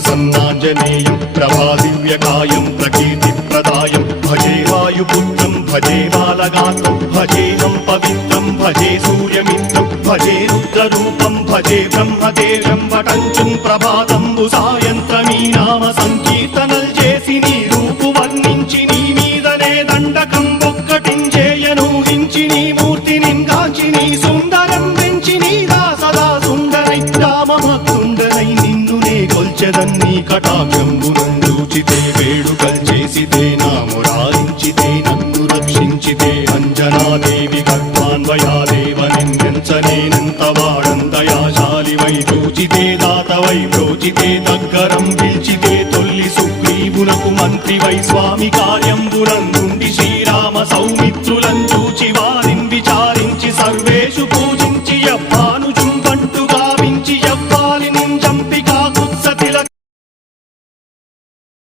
ప్రసన్నాంజనేయం ప్రభాదివ్యకాయం ప్రకీర్తిప్రదాయం భజే వాయుపుత్రం భజే బాలగాత్రం భజేహం పవిత్రం భజే సూర్యమిత్రం భజే రుద్రరూపం భజే బ్రహ్మదేవం వటంచుం ప్రభాతంబు సాయంత్రమీ నామ సంకీర్తనల్ చేసి నీ రూపు వర్ణించి నీ మీదనే దండకం ఒక్కటించేయనూహించి నీ మూర్తిని గాంచి నీ సుందరం పెంచి నీదా సదా సుందరై రామభక్తుండనై నిన్నునే కొల్చెదన్నీ కటాక్షంబునందూచితే వేడుకల్ చేసితే నా మురారించితే నన్ను రక్షించితే అంజనాదేవి గర్భాన్వయాదేవ నిందించనేనంత వాడంతయాశాలివై చూచితే దాతవై బ్రోచితే దగ్గరం పిలిచితే తొల్లి సుగ్రీవునకు మంత్రివై స్వామి కార్యంబునందుండి శ్రీరామ సౌమిత్రులం చూచి వారిని విచారి